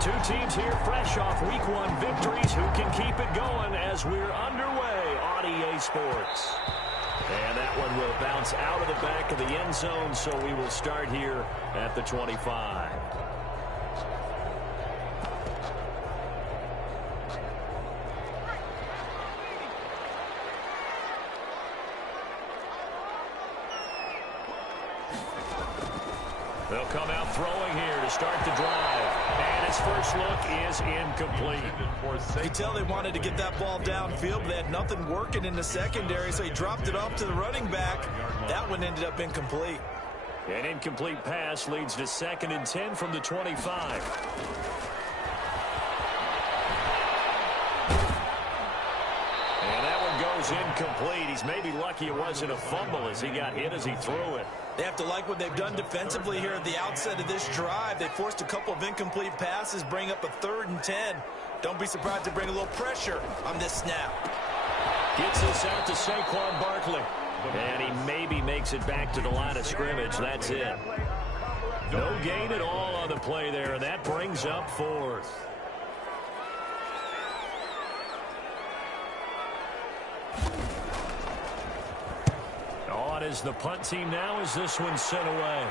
Two teams here fresh off Week 1 victories. Who can keep it going as we're underway on EA Sports? And that one will bounce out of the back of the end zone, so we will start here at the 25. They'll come out throwing here to start the drive. And his first look is incomplete. You can tell they wanted to get that ball downfield, but they had nothing working in the secondary, so he dropped it off to the running back. That one ended up incomplete. An incomplete pass leads to 2nd and 10 from the 25. Goes incomplete. He's maybe lucky it wasn't a fumble as he got hit as he threw it. They have to like what they've done defensively here at the outset of this drive. They forced a couple of incomplete passes, bring up a 3rd and 10. Don't be surprised to bring a little pressure on this snap. Gets this out to Saquon Barkley. And he maybe makes it back to the line of scrimmage. That's it. No gain at all on the play there, and that brings up 4th. On is the punt team now as this one's sent away.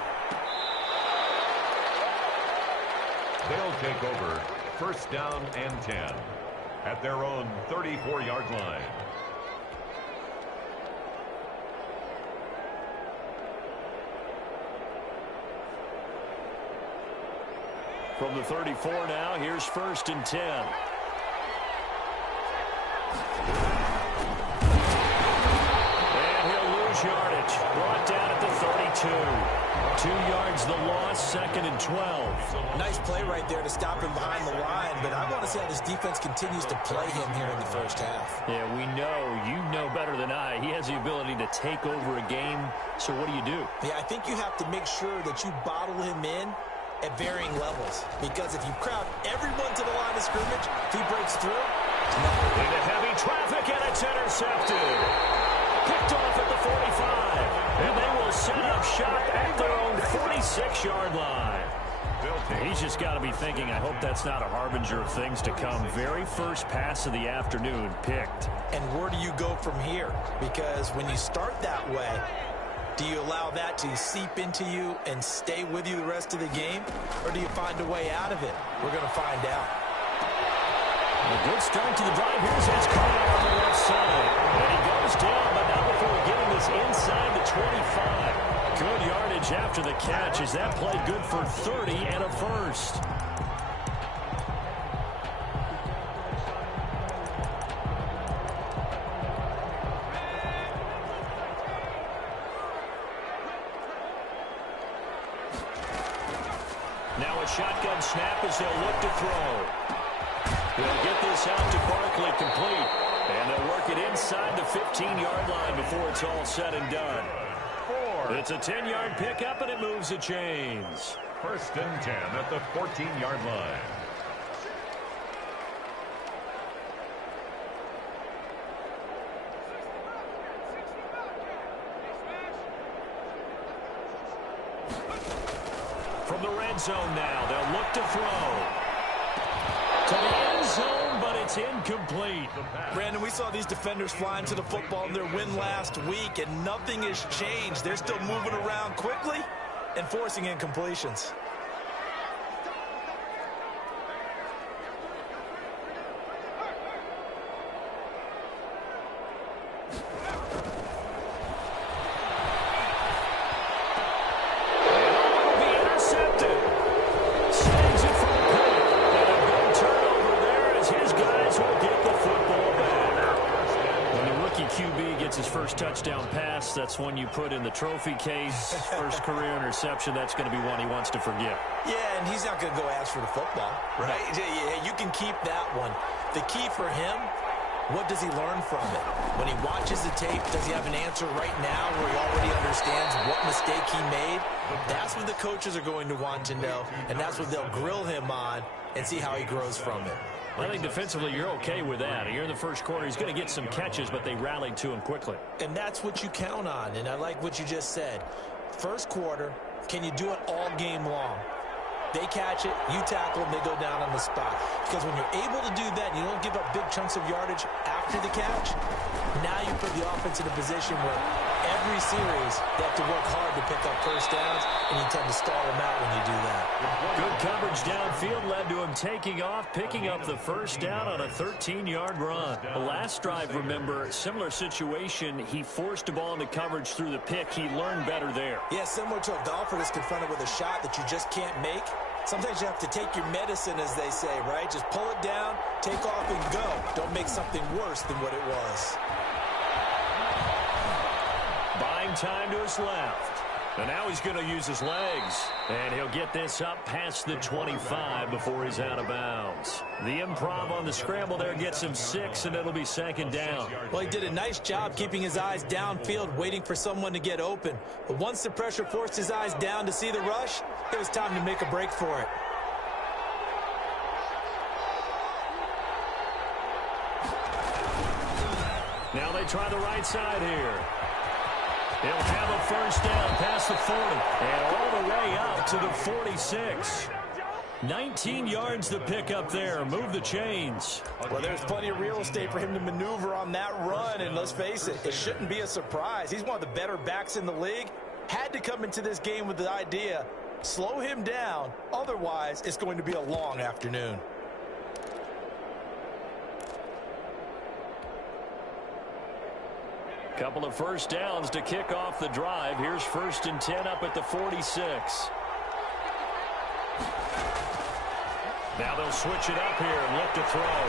They'll take over 1st down and 10 at their own 34-yard line. From the 34 now, here's 1st and 10. Yardage brought down at the 32. 2 yards the loss, 2nd and 12. Nice play right there to stop him behind the line, but I want to see how this defense continues to play him here in the first half. Yeah, we know. You know better than I. He has the ability to take over a game, so what do? Yeah, I think you have to make sure that you bottle him in at varying levels, because if you crowd everyone to the line of scrimmage, if he breaks through, into heavy traffic, and it's intercepted. Picked off at the 45, and they will set up shop at their own 46-yard line. He's just got to be thinking, I hope that's not a harbinger of things to come. Very first pass of the afternoon picked. And where do you go from here? Because when you start that way, do you allow that to seep into you and stay with you the rest of the game? Or do you find a way out of it? We're going to find out. A good start to the drive. Here's Escobar on the left side. And he goes down, but not before getting this inside the 25. Good yardage after the catch. Is that play good for 30 and a first? Now a shotgun snap as they'll look to throw. They'll get this out to Barkley complete. And they'll work it inside the 15-yard line before it's all said and done. It's a 10-yard pickup, and it moves the chains. 1st and 10 at the 14-yard line. From the red zone now, they'll look to throw. To the end zone, but it's incomplete. Brandon, we saw these defenders flying to the football in their win last week, and nothing has changed. They're still moving around quickly and forcing incompletions. Touchdown pass, that's one you put in the trophy case. First career interception, that's going to be one he wants to forget. Yeah, and he's not going to go ask for the football, right? Yeah, you can keep that one. The key for him, what does he learn from it? When he watches the tape, does he have an answer right now where he already understands what mistake he made? That's what the coaches are going to want to know, and that's what they'll grill him on and see how he grows from it. I think defensively you're okay with that. Here in the first quarter, he's going to get some catches, but they rallied to him quickly. And that's what you count on, and I like what you just said. First quarter, can you do it all game long? They catch it, you tackle them, they go down on the spot. Because when you're able to do that, and you don't give up big chunks of yardage after the catch, now you put the offense in a position where every series they have to work hard to pick up first downs, and you tend to stall them out when you do that. Good coverage downfield led to him taking off, picking up the first down on a 13-yard run. The last drive, remember, similar situation. He forced a ball into coverage through the pick. He learned better there. Yeah, similar to a golfer that's confronted with a shot that you just can't make. Sometimes you have to take your medicine, as they say, right? Just pull it down, take off, and go. Don't make something worse than what it was. Buying time to his left. And now he's going to use his legs. And he'll get this up past the 25 before he's out of bounds. The improv on the scramble there gets him 6, and it'll be second down. Well, he did a nice job keeping his eyes downfield, waiting for someone to get open. But once the pressure forced his eyes down to see the rush, it was time to make a break for it. Now they try the right side here. He'll have a first down past the 40 and all the way up to the 46. 19 yards to pick up there. Move the chains. Well, there's plenty of real estate for him to maneuver on that run, and let's face it, it shouldn't be a surprise. He's one of the better backs in the league. Had to come into this game with the idea, slow him down, otherwise it's going to be a long afternoon. Couple of first downs to kick off the drive. Here's 1st and 10 up at the 46. Now they'll switch it up here and look to throw.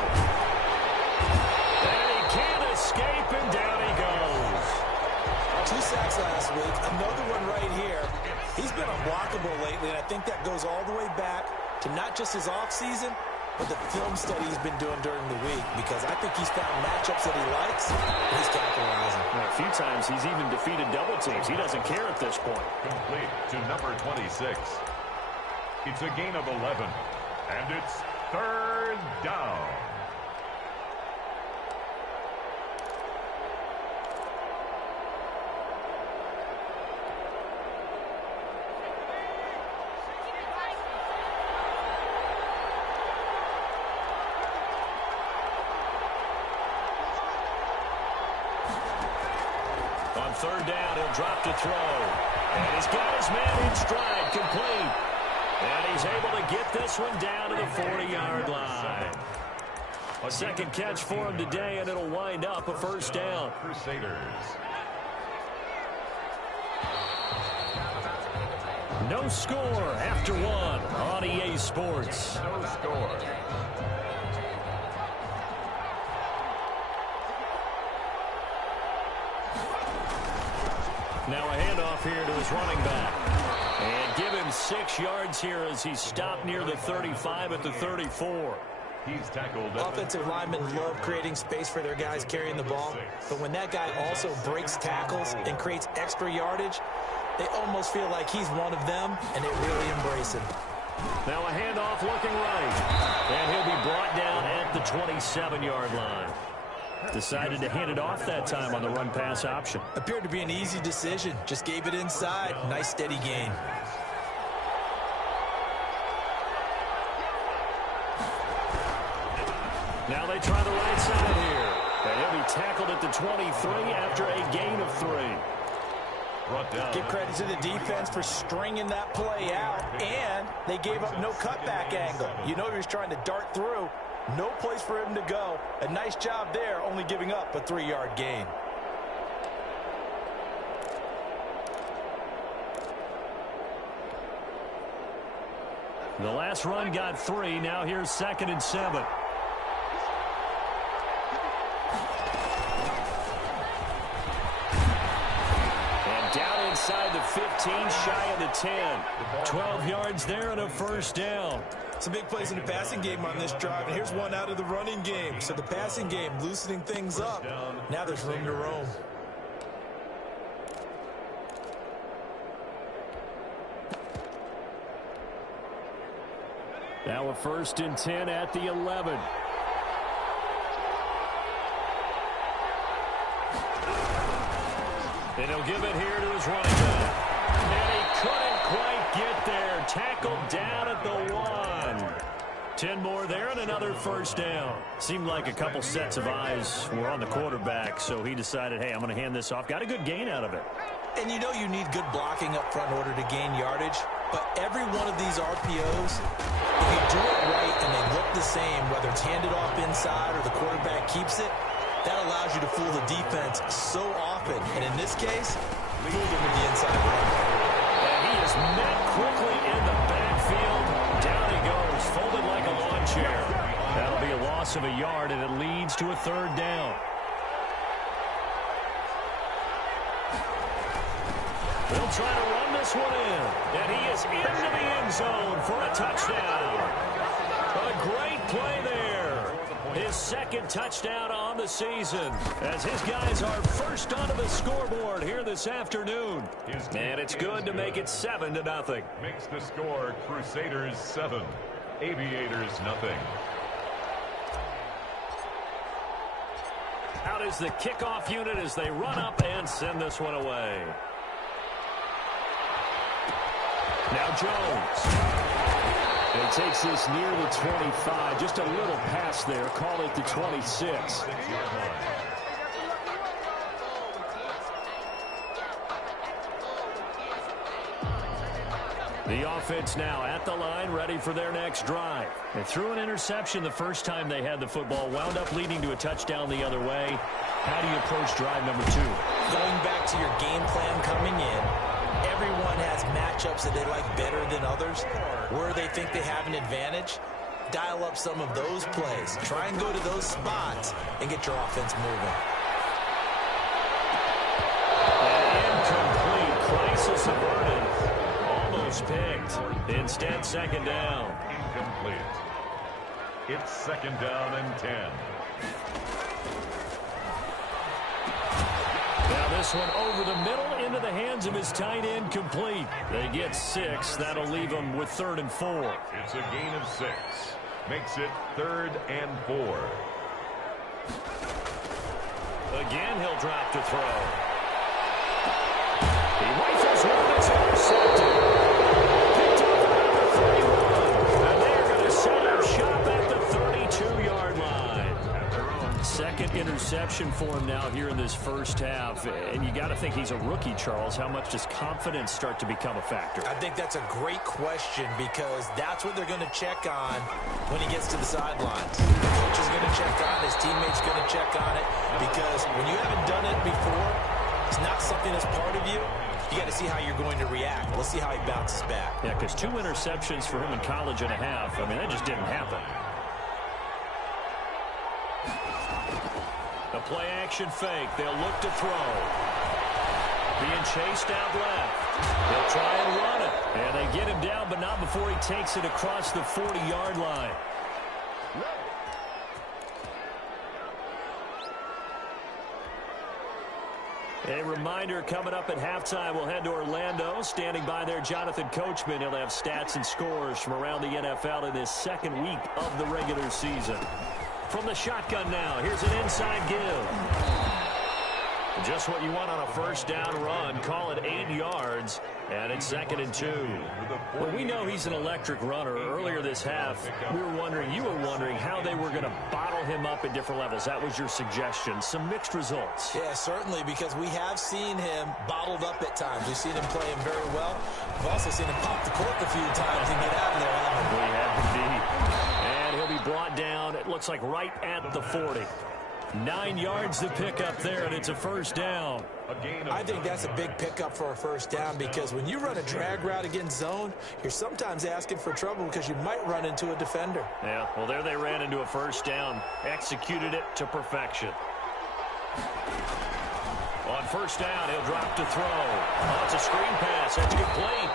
And he can't escape, and down he goes. 2 sacks last week, another one right here. He's been unblockable lately, and I think that goes all the way back to not just his offseason, but the film study he's been doing during the week, because I think he's found matchups that he likes, and he's capitalizing. A few times he's even defeated double teams. He doesn't care at this point. Complete to number 26. It's a gain of 11, and it's 3rd down. On 3rd down, he'll drop to throw. And he's got his man in stride, complete. And he's able to get this one down to the 40-yard line. A second catch for him today, and it'll wind up a first down. Crusaders. No score after one on EA Sports. No score. Now a handoff here to his running back. And give him 6 yards here as he's stopped near the 35 at the 34. He's tackled. Offensive linemen love creating space for their guys carrying the ball, but when that guy also breaks tackles and creates extra yardage, they almost feel like he's one of them, and they really embrace him. Now a handoff looking right. And he'll be brought down at the 27-yard line. Decided to hand it off that time on the run-pass option. Appeared to be an easy decision. Just gave it inside. Nice, steady gain. Now they try the right side here. And he'll be tackled at the 23 after a gain of 3. Give credit to the defense for stringing that play out, and they gave up no cutback angle. You know he was trying to dart through. No place for him to go. A nice job there, only giving up a 3-yard gain. The last run got 3. Now here's 2nd and 7. And down inside the 15, shy of the 10. 12 yards there and a first down. Some big plays in the passing game on this drive, and here's one out of the running game. So the passing game loosening things up. Now there's room to roam. Now a 1st and 10 at the 11. And he'll give it here to his running back. And he couldn't quite get there. Tackled down at the 1. 10 more there and another first down. Seemed like a couple sets of eyes were on the quarterback, so he decided, hey, I'm going to hand this off. Got a good gain out of it. And you know you need good blocking up front in order to gain yardage. But every one of these RPOs, if you do it right and they look the same, whether it's handed off inside or the quarterback keeps it, that allows you to fool the defense so often. And in this case, fooled him with the inside run. And he is met quickly in the backfield. Down he goes, folded like a lawn chair. That'll be a loss of a yard, and it leads to a third down. They'll try to run this one in. And he is into the end zone for a touchdown. A great play there. His second touchdown on the season as his guys are first onto the scoreboard here this afternoon. And it's good to make it 7-0. Makes the score Crusaders 7, Aviators nothing. Out is the kickoff unit as they run up and send this one away. Now Jones. And he takes this near the 25. Just a little pass there. Call it the 26. The offense now at the line, ready for their next drive. They threw an interception the first time they had the football, wound up leading to a touchdown the other way. How do you approach drive number 2? Going back to your game plan coming in, everyone has matchups that they like better than others, where they think they have an advantage. Dial up some of those plays. Try and go to those spots and get your offense moving. Incomplete. Crisis averted. Almost picked. Instead, second down. Incomplete. It's second down and 10. Now this one over the middle into the hands of his tight end, complete. They get 6. That'll leave them with 3rd and 4. It's a gain of 6. Makes it 3rd and 4. Again, he'll drop to throw. He rifles one. It's intercepted. Picked off around the 31. And they're going to set up shop at the 32-yard line. Second interception for him now here in this first half. And you got to think he's a rookie, Charles. How much does confidence start to become a factor? I think that's a great question because that's what they're going to check on when he gets to the sidelines. The coach is going to check on it. His teammates going to check on it because when you haven't done it before, it's not something that's part of you. You got to see how you're going to react. Let's see how he bounces back. Yeah, because 2 interceptions for him in college and a half. I mean, that just didn't happen. The play-action fake. They'll look to throw. Being chased out left. They'll try and run it. And they get him down, but not before he takes it across the 40-yard line. A reminder, coming up at halftime, we'll head to Orlando. Standing by there, Jonathan Coachman. He'll have stats and scores from around the NFL in this second week of the regular season. From the shotgun now, here's an inside give. Just what you want on a first down run. Call it 8 yards, and it's 2nd and 2. Well, we know he's an electric runner. Earlier this half, you were wondering how they were going to bottle him up at different levels. That was your suggestion. Some mixed results. Yeah, certainly, because we have seen him bottled up at times. We've seen him play him very well. We've also seen him pop the cork a few times and get out of there. We have indeed. And he'll be brought down, it looks like right at the 40. 9 yards to pick up there, and it's a first down. I think that's a big pickup for a first down because when you run a drag route against zone, you're sometimes asking for trouble because you might run into a defender. Yeah, well, there they ran into a first down. Executed it to perfection. On first down, he'll drop to throw. Oh, it's a screen pass. That's complete.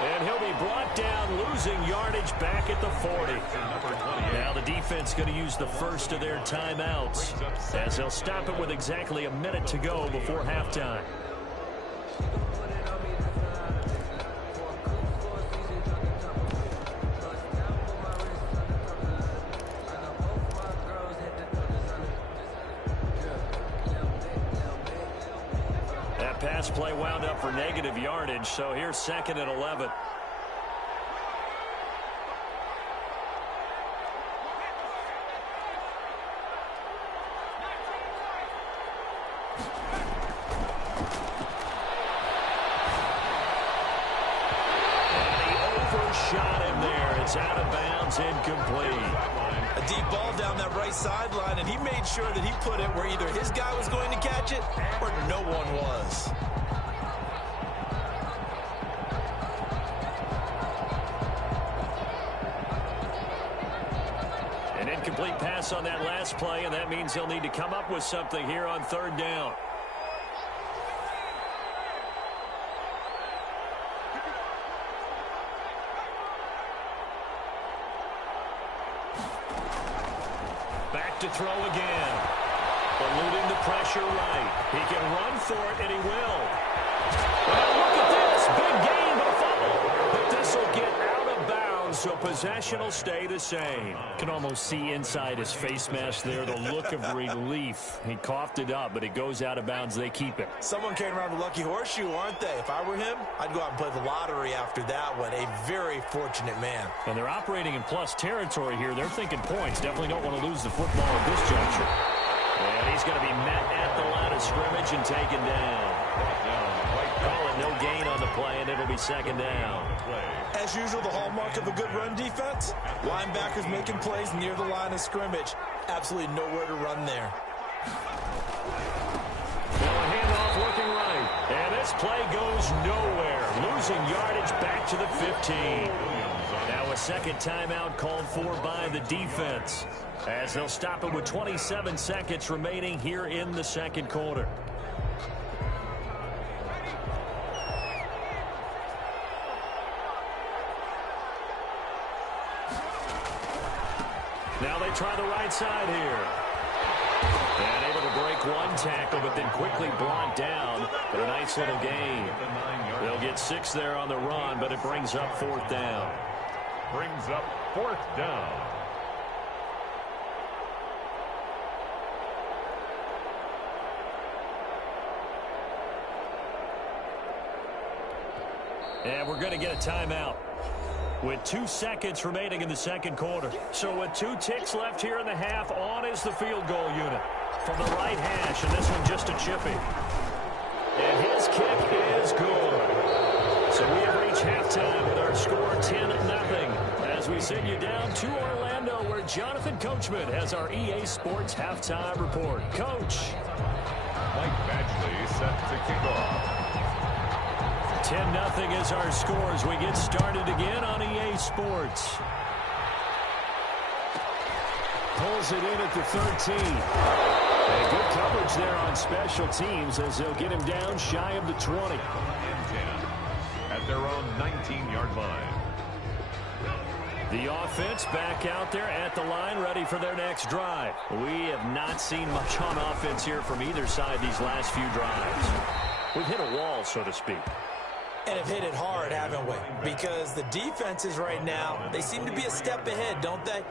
And he'll be brought down, losing yardage back at the 40. Now the defense going to use the first of their timeouts as they'll stop it with exactly a minute to go before halftime. pass play wound up for negative yardage, so here's 2nd and 11. Shot him there. It's out of bounds, incomplete. A deep ball down that right sideline, and he made sure that he put it where either his guy was going to catch it or no one was. An incomplete pass on that last play, and that means he'll need to come up with something here on 3rd down. To throw again. Eluding the pressure right. He can run for it, and he will. Well, look at this. Big gain, but a fumble. But this will get out of bounds, so possession will stay the same. Can almost see inside his face mask there the look of relief. He coughed it up, but it goes out of bounds. They keep it. Someone came around with a lucky horseshoe, aren't they? If I were him, I'd go out and play the lottery after that one. A very fortunate man. And they're operating in plus territory here. They're thinking points. Definitely don't want to lose the football at this juncture. And he's going to be met at the line of scrimmage and taken down. Call it no gain on the play, and it'll be 2nd down. As usual, the hallmark of a good run defense, linebackers making plays near the line of scrimmage. Absolutely nowhere to run there. Now a handoff looking right. And this play goes nowhere. Losing yardage back to the 15. Now a 2nd timeout called for by the defense, as they'll stop it with 27 seconds remaining here in the 2nd quarter. Now they try the right side here. And able to break one tackle, but then quickly brought down. But a nice little gain. They'll get 6 there on the run, but it brings up 4th down. Brings up 4th down. And we're going to get a timeout with 2 seconds remaining in the 2nd quarter. So with 2 ticks left here in the half, on is the field goal unit from the right hash, and this one just a chippy. And his kick is good. So we have reached halftime with our score 10-0 as we send you down to Orlando, where Jonathan Coachman has our EA Sports halftime report. Coach. Mike Badgley set to kick off. 10-0 is our score as we get started again on EA Sports. Pulls it in at the 13. And good coverage there on special teams as they'll get him down shy of the 20. And 10 at their own 19-yard line. The offense back out there at the line, ready for their next drive. We have not seen much on offense here from either side these last few drives. We've hit a wall, so to speak. And have hit it hard, haven't we? Because the defenses right now, they seem to be a step ahead, don't they?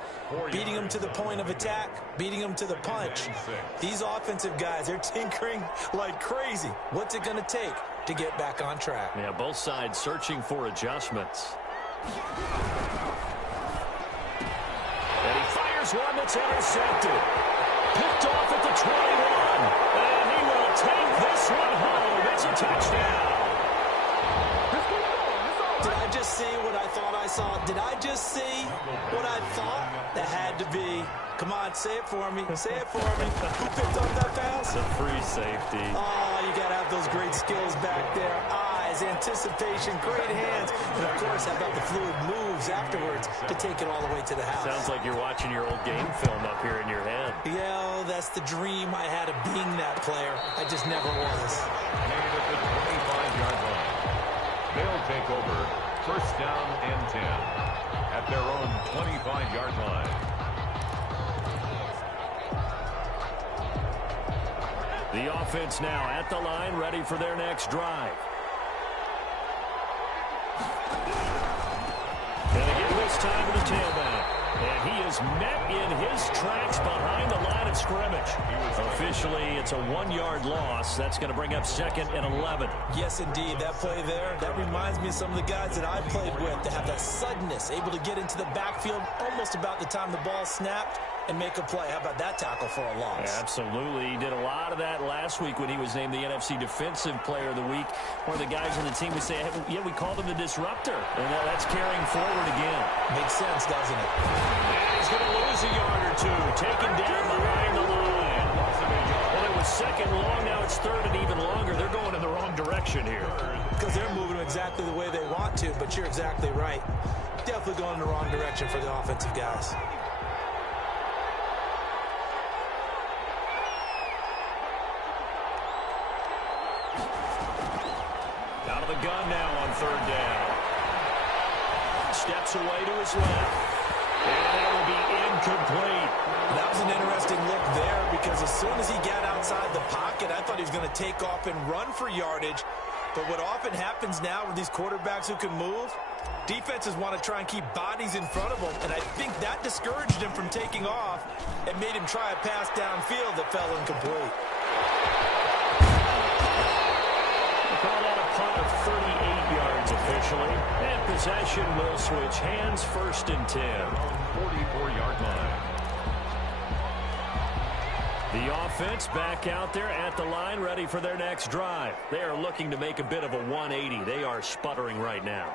Beating them to the point of attack, beating them to the punch. These offensive guys, they're tinkering like crazy. What's it going to take to get back on track? Yeah, both sides searching for adjustments. And he fires one that's intercepted. Picked off at the 21. And he will take this one home. It's a touchdown. Did I just see what I thought I saw? Did I just see what I thought? That had to be. Come on, say it for me. Say it for me. Who picked up that pass? It's a free safety. Oh, you got to have those great skills back there. Eyes, anticipation, great hands. And, of course, how about the fluid moves afterwards to take it all the way to the house? Sounds like you're watching your old game film up here in your head. Yeah, that's the dream I had of being that player. I just never was. Made at the 25-yard line. They'll take over 1st down and 10 at their own 25-yard line. The offense now at the line, ready for their next drive. And again this time to the tailback. And he is met in his tracks behind the line of scrimmage. Officially, it's a 1-yard loss. That's going to bring up 2nd and 11. Yes, indeed. That play there, that reminds me of some of the guys that I played with that have that suddenness, able to get into the backfield almost about the time the ball snapped and make a play. How about that tackle for a loss? Yeah, absolutely. He did a lot of that last week when he was named the NFC Defensive Player of the Week. One of the guys on the team would say, hey, yeah, we called him the disruptor. And that's carrying forward again. Makes sense, doesn't it? And he's going to lose a yard or two. Taken down behind the line. Well, it was 2nd long. Now it's 3rd and even longer. They're going in the wrong direction here. Because they're moving exactly the way they want to, but you're exactly right. Definitely going in the wrong direction for the offensive guys. Out of the gun now on 3rd down. Steps away to his left. And that will be incomplete. That was an interesting look there because as soon as he got outside the pocket, I thought he was going to take off and run for yardage. But what often happens now with these quarterbacks who can move, defenses want to try and keep bodies in front of them. And I think that discouraged him from taking off and made him try a pass downfield that fell incomplete. Call that a punt of 38 yards officially. And possession will switch hands, 1st and 10. 44-yard line. The offense back out there at the line, ready for their next drive. They are looking to make a bit of a 180. They are sputtering right now.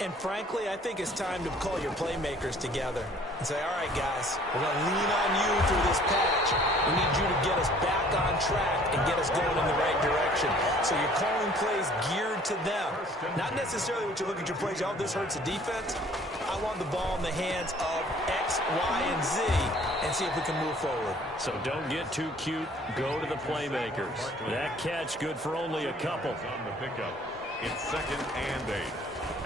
And frankly, I think it's time to call your playmakers together and say, all right, guys, we're going to lean on you through this patch. We need you to get us back on track and get us going in the right direction. So you're calling plays geared to them. Not necessarily what you look at your plays, oh, this hurts the defense. I want the ball in the hands of X, Y, and Z and see if we can move forward. So don't get too cute. Go to the playmakers. That catch good for only a couple. On the pickup. It's 2nd and 8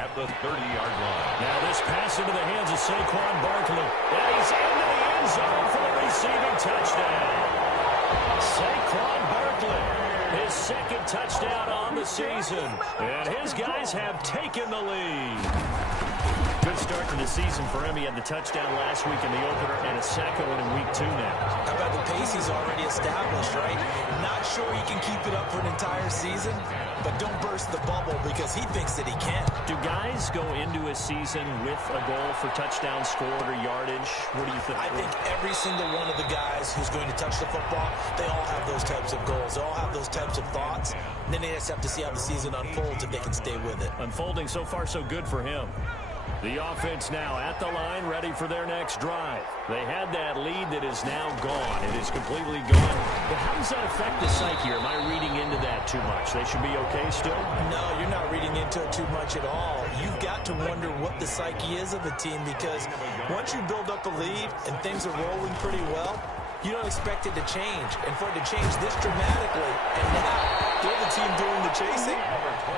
at the 30-yard line. Now this pass into the hands of Saquon Barkley. And he's into the end zone for the receiving touchdown. Saquon Barkley, his 2nd touchdown on the season. And his guys have taken the lead. Good start to the season for him. He had the touchdown last week in the opener and a 2nd one in week 2 now. How about the pace he's already established, right? Not sure he can keep it up for an entire season, but don't burst the bubble because he thinks that he can. Do guys go into a season with a goal for touchdown scored or yardage? What do you think? I think every single one of the guys who's going to touch the football, they all have those types of goals. They all have those types of thoughts. And then they just have to see how the season unfolds if they can stay with it. Unfolding so far so good for him. The offense now at the line, ready for their next drive. They had that lead that is now gone. It is completely gone. But how does that affect the psyche? Or am I reading into that too much? They should be okay still? No, you're not reading into it too much at all. You've got to wonder what the psyche is of a team because once you build up a lead and things are rolling pretty well, you don't expect it to change. And for it to change this dramatically, and now they're the team doing the chasing,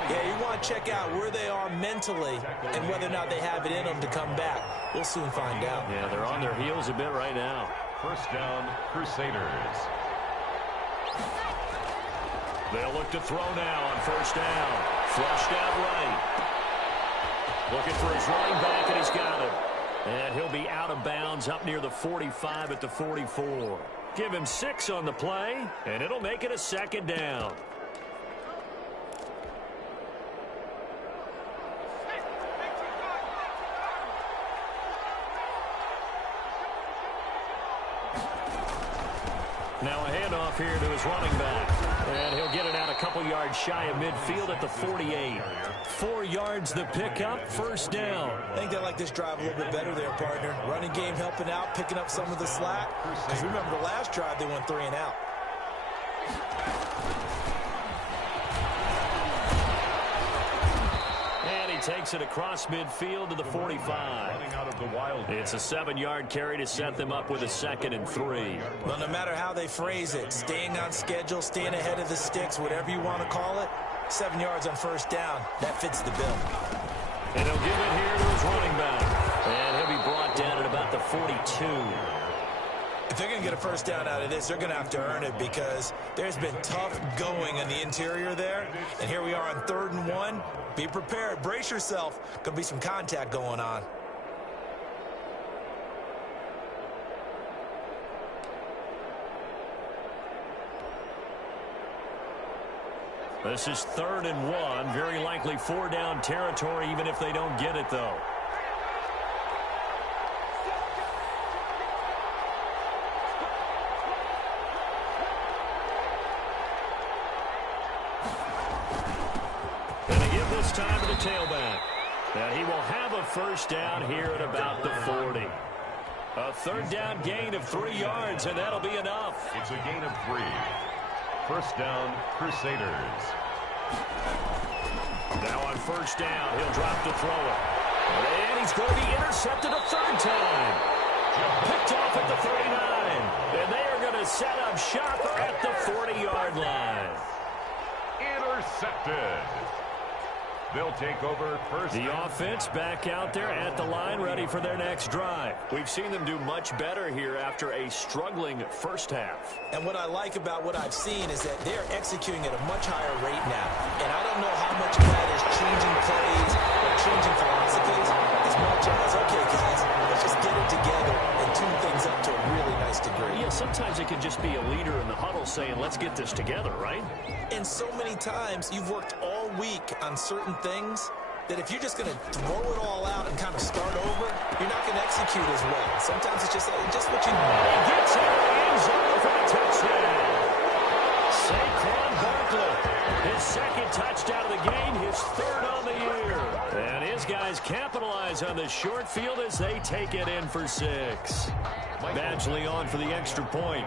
yeah, you want to check out where they are mentally and whether or not they have it in them to come back. We'll soon find out. Yeah, they're on their heels a bit right now. 1st down, Crusaders. They'll look to throw now on 1st down. Flushed out right. Looking for his running back, and he's got him. And he'll be out of bounds up near the 45 at the 44. Give him 6 on the play, and it'll make it a 2nd down. Now a handoff here to his running back. And he'll get it out a couple yards shy of midfield at the 48. 4 yards the pickup, 1st down. I think they like this drive a little bit better there, partner. Running game helping out, picking up some of the slack. Because remember the last drive, they went 3 and out. And he takes it across midfield to the 45. It's a 7-yard carry to set them up with a 2nd and 3. Well, no matter how they phrase it, staying on schedule, staying ahead of the sticks, whatever you want to call it, 7 yards on 1st down, that fits the bill. And he'll give it here to his running back. And he'll be brought down at about the 42. If they're going to get a 1st down out of this, they're going to have to earn it because there's been tough going in the interior there. And here we are on 3rd and 1. Be prepared. Brace yourself. Going to be some contact going on. This is 3rd and 1. Very likely 4-down territory, even if they don't get it, though. And they give this time to the tailback. And he will have a first down here at about the 40. A 3rd down gain of 3 yards, and that'll be enough. It's a gain of 3. First down, Crusaders. Now on first down, he'll drop to throw it. And he's going to be intercepted a 3rd time. Picked off at the 39. And they are going to set up shop at the 40-yard line. Intercepted. They'll take over first. The offense back out there at the line, ready for their next drive. We've seen them do much better here after a struggling first half. And what I like about what I've seen is that they're executing at a much higher rate now. And I don't know how much of that is changing plays or changing philosophies as much as, okay, guys, let's just get it together and tune things up to a really nice degree. Yeah, sometimes it can just be a leader in the huddle saying, let's get this together, right? And so many times you've worked all week on certain things that if you're just going to throw it all out and kind of start over, you're not going to execute as well. Sometimes it's just what you need. He gets in the end zone for a touchdown. Saquon Barkley, his 2nd touchdown of the game, his 3rd on the year. And his guys capitalize on the short field as they take it in for 6. Badgley on for the extra point.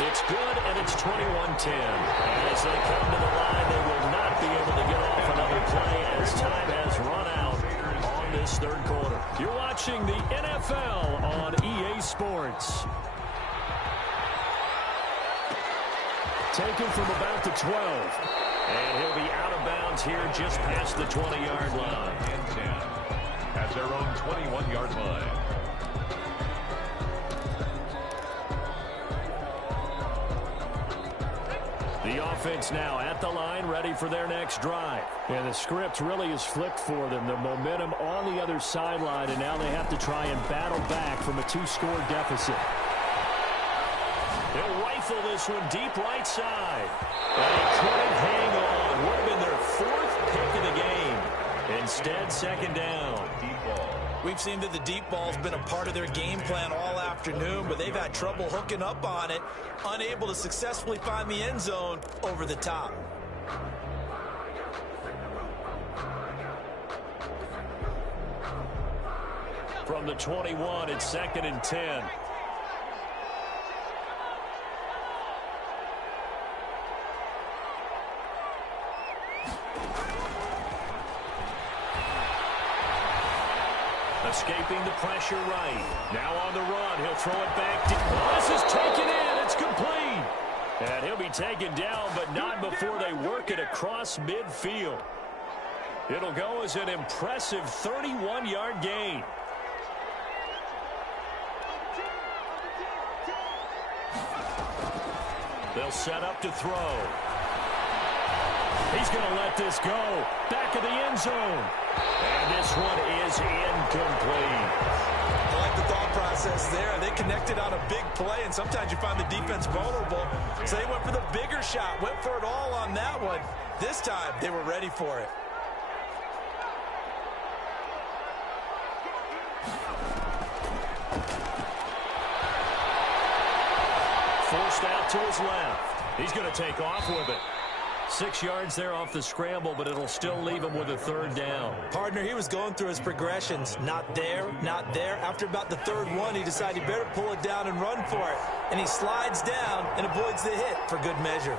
It's good, and it's 21-10. And as they come to the line, they will not be able to get off another play as time has run out on this 3rd quarter. You're watching the NFL on EA Sports. Taken from about the 12. And he'll be out of bounds here just past the 20-yard line. And 10 at their own 21-yard line. The offense now at the line, ready for their next drive. And the script really is flipped for them. The momentum on the other sideline, and now they have to try and battle back from a 2-score deficit. They'll rifle this one deep right side. And he couldn't hang on. Would have been their 4th pick of the game. Instead, 2nd down. Deep ball. We've seen that the deep ball's been a part of their game plan all afternoon, but they've had trouble hooking up on it, unable to successfully find the end zone over the top. From the 21, it's 2nd and 10. Escaping the pressure right. Now on the run. He'll throw it back. This is taken in. It's complete. And he'll be taken down, but not before they work it across midfield. It'll go as an impressive 31-yard gain. They'll set up to throw. He's going to let this go. Back of the end zone. And this one is incomplete. I like the thought process there. They connected on a big play, and sometimes you find the defense vulnerable. So they went for the bigger shot, went for it all on that one. This time, they were ready for it. Forced out to his left. He's going to take off with it. 6 yards there off the scramble, but it'll still leave him with a 3rd down. Partner, he was going through his progressions. Not there, not there. After about the 3rd one, he decided he better pull it down and run for it. And he slides down and avoids the hit for good measure.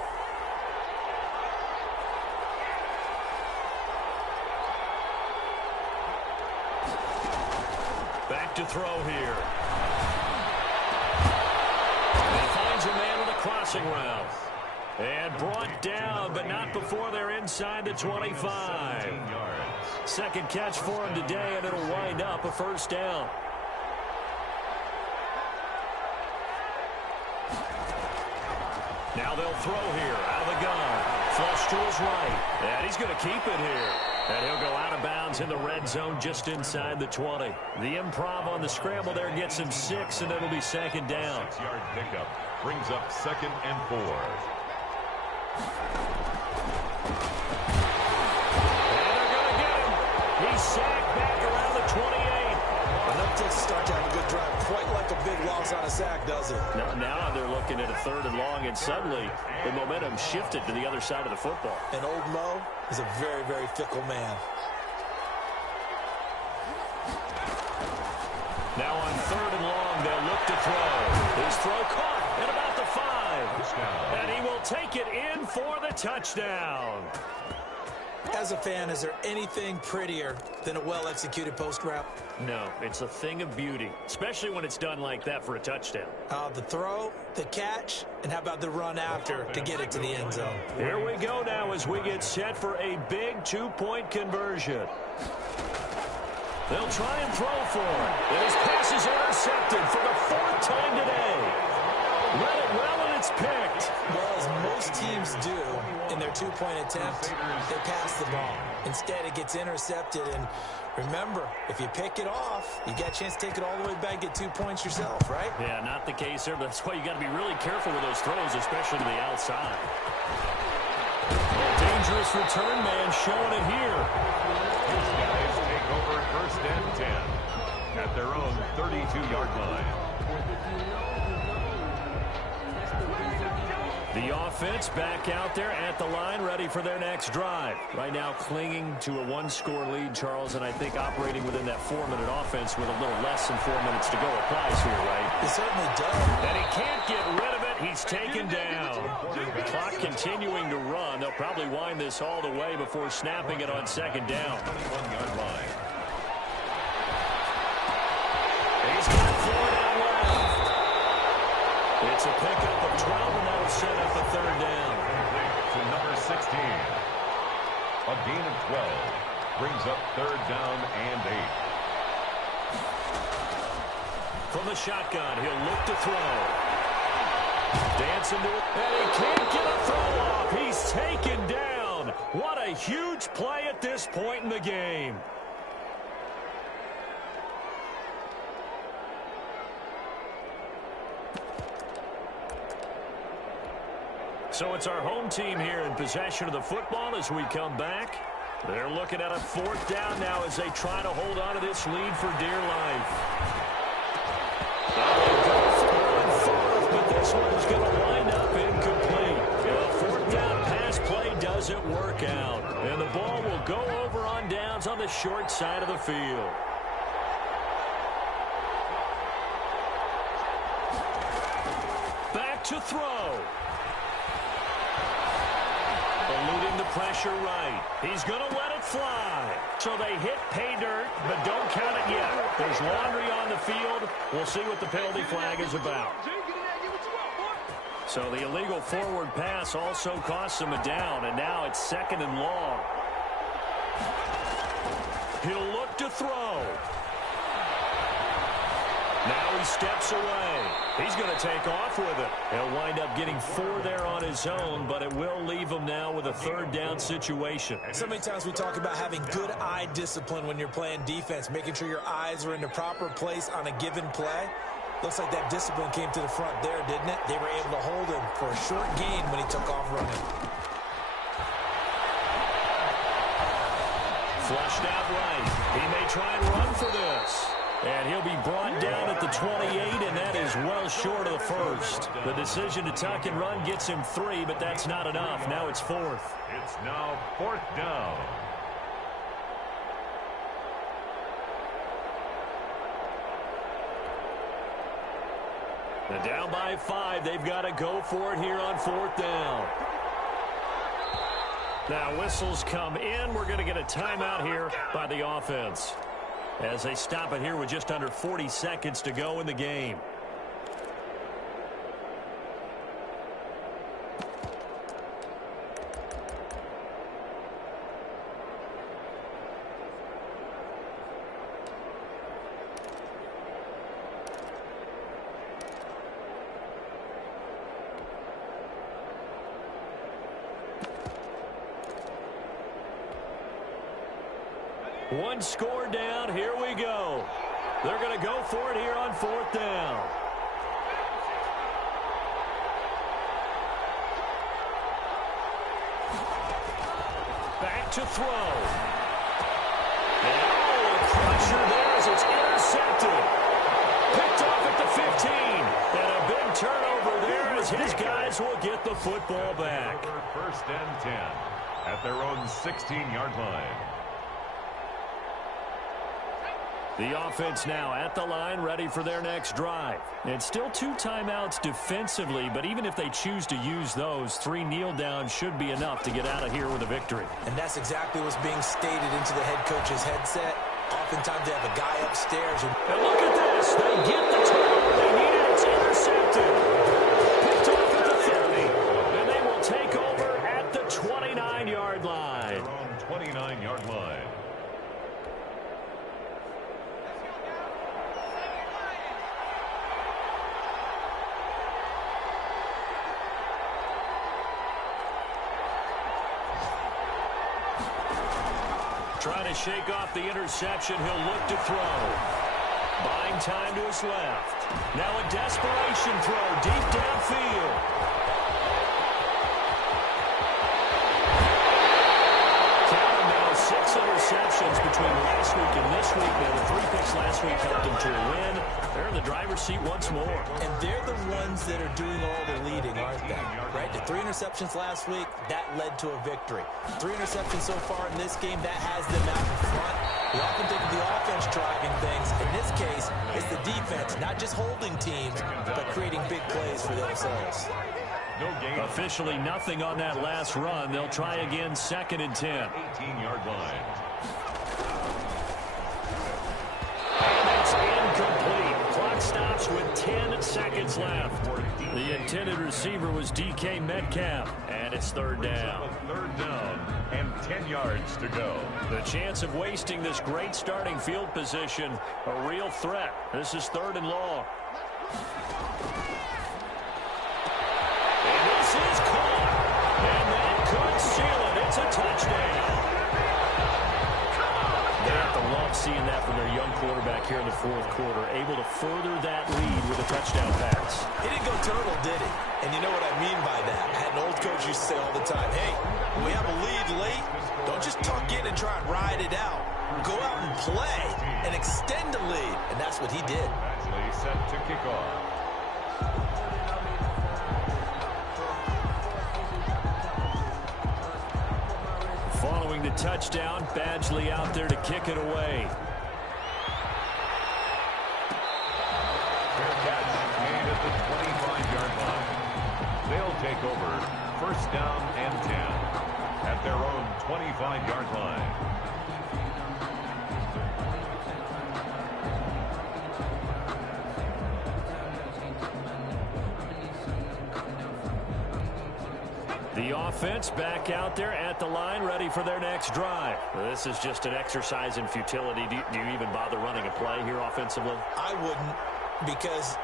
Back to throw here. And he finds a man with a crossing route. And brought down, but not before they're inside the 25. 17 yards. 2nd catch for him today, and it'll wind up a 1st down. Now they'll throw here out of the gun. Flush to his right. And he's going to keep it here. And he'll go out of bounds to the red zone just inside the 20. The improv on the scramble there gets him 6, and it'll be second down. 6-yard pickup brings up 2nd and 4. And they're going to get him. He's sacked back around the 28. That doesn't start to have a good drive. Quite like a big loss on a sack, does it? Now they're looking at a 3rd and long, and suddenly the momentum shifted to the other side of the football. And old Mo is a very, very fickle man. Now on 3rd and long, they'll look to throw. His throw caught at about the 5. And he will take it in for the touchdown. As a fan, is there anything prettier than a well-executed post route? No, it's a thing of beauty, especially when it's done like that for a touchdown. The throw, the catch, and how about the run after to get it to the end zone? Here we go now as we get set for a big 2-point conversion. They'll try and throw for it. And his pass is intercepted for the 4th time today. Read it well, and it's picked. Well, as most teams do in their 2-point attempt, they pass the ball. Instead, it gets intercepted. And remember, if you pick it off, you get a chance to take it all the way back, get 2 points yourself, right? Yeah, not the case there. That's why you got to be really careful with those throws, especially to the outside. A dangerous return man showing it here. These guys take over 1st and 10 at their own 32-yard line. The offense back out there at the line, ready for their next drive. Right now clinging to a 1-score lead, Charles, and I think operating within that 4-minute offense with a little less than 4 minutes to go applies here, right? It certainly does. And he can't get rid of it. He's taken down. The clock continuing to run. They'll probably wind this all the way before snapping it on 2nd down. 21-yard line. He's got 4 down left. It's a pickup of 12, and that'll set up a 3rd down. To number 16. A gain of 12 brings up 3rd down and 8. From the shotgun, he'll look to throw. Dancing to it, and he can't get a throw off. He's taken down. What a huge play at this point in the game. So it's our home team here in possession of the football as we come back. They're looking at a 4th down now as they try to hold on to this lead for dear life. They'll go for 4th, but this one's going to wind up incomplete. A 4th down pass play doesn't work out. And the ball will go over on downs on the short side of the field. Back to throw. Eluding the pressure right. He's going to let it fly. So they hit pay dirt, but don't count it yet. There's laundry on the field. We'll see what the penalty flag is about. So the illegal forward pass also costs him a down, and now it's 2nd and long. He'll look to throw. Now he steps away. He's going to take off with it. He'll wind up getting 4 there on his own, but it will leave him now with a 3rd down situation. So many times we talk about having good eye discipline when you're playing defense, making sure your eyes are in the proper place on a given play. Looks like that discipline came to the front there, didn't it? They were able to hold him for a short gain when he took off running. Flushed out right. He may try and run for this. And he'll be brought down at the 28, and that is well short of the 1st. The decision to tuck and run gets him 3, but that's not enough. Now it's 4th. It's now 4th down. And down by 5, they've got to go for it here on 4th down. Now whistles come in. We're going to get a timeout here by the offense as they stop it here with just under 40 seconds to go in the game. One score down. Here we go. They're going to go for it here on 4th down. Back to throw. And a crusher there as it's intercepted. Picked off at the 15. And a big turnover there as his guys will get the football back. 1st and 10 at their own 16-yard line. The offense now at the line, ready for their next drive. It's still 2 timeouts defensively, but even if they choose to use those, 3 kneel downs should be enough to get out of here with a victory. And that's exactly what's being stated into the head coach's headset. Oftentimes they have a guy upstairs. And look at this. They get the turnover they needed. It's intercepted. Picked off at the 30. And they will take over at the 29-yard line. Their own 29-yard line. Trying to shake off the interception. He'll look to throw. Buying time to his left. Now a desperation throw deep downfield. Count them now, 6 interceptions between last week and this week. Now the 3 picks last week helped them to a win. They're in the driver's seat once more. And they're the ones that are doing all the leading, aren't they? Right? The 3 interceptions last week, that led to a victory. 3 interceptions so far in this game, that has them out in front. We often think of the offense driving things. In this case, it's the defense, not just holding teams, but creating big plays for themselves. No gain. Officially nothing on that last run. They'll try again, 2nd and 10. 18-yard line. It's incomplete. Clock stops with 10 seconds left. The intended receiver was DK Metcalf, and it's 3rd down. 3rd down and 10 yards to go. The chance of wasting this great starting field position, a real threat. This is 3rd and long. And this is caught. And that could seal it. It's a touchdown. They have to love seeing that from their young quarterback here in the 4th quarter, able to further that lead with a touchdown pass. He didn't go turtle, did he? And you know what I mean by that. I had an old coach used to say all the time, hey, when we have a lead late, don't just tuck in and try and ride it out. Go out and play and extend the lead. And that's what he did. Badgley set to kick off. Following the touchdown, Badgley out there to kick it away. Fair catch made at the 25-yard line. They'll take over 1st down and 10 at their own 25-yard line. The offense back out there at the line, ready for their next drive. This is just an exercise in futility. Do you even bother running a play here offensively? I wouldn't, because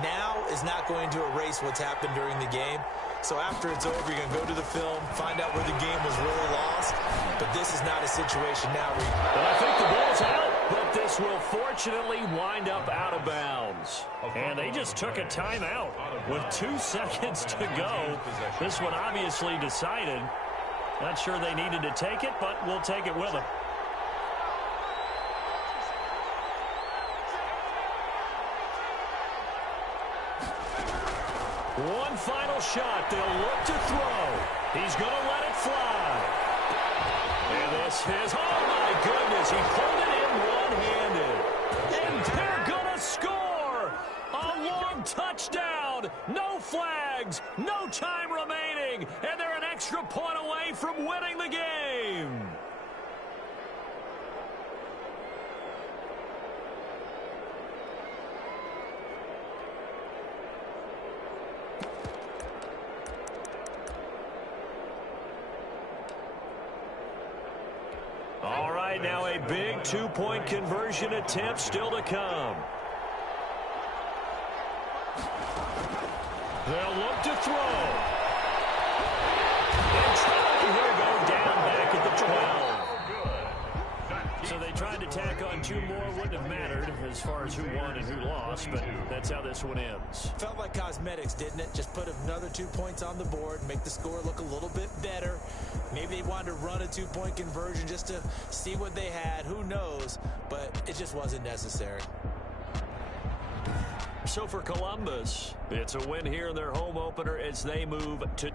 now is not going to erase what's happened during the game. So after it's over, you're going to go to the film, find out where the game was really lost. But this is not a situation now where Well, I think the ball's out, but this will fortunately wind up out of bounds. And they just took a timeout with 2 seconds to go. This one obviously decided. Not sure they needed to take it, but we'll take it with them. One final shot. They'll look to throw. He's going to let it fly. And this is, oh my goodness, he pulled it in one-handed. And they're going to score. A long touchdown. No flags. No time remaining. And they're an extra point away from winning the game. All right, now a big 2-point conversion attempt still to come. They'll look to throw. And Charlie will go down back at the 12. So they tried to tack on 2 more. Wouldn't have mattered as far as who won and who lost, but that's how this one ends. Felt like cosmetics, didn't it? Just put another 2 points on the board, make the score look a little bit better. Maybe they wanted to run a 2-point conversion just to see what they had. Who knows? But it just wasn't necessary. So for Columbus, it's a win here in their home opener as they move to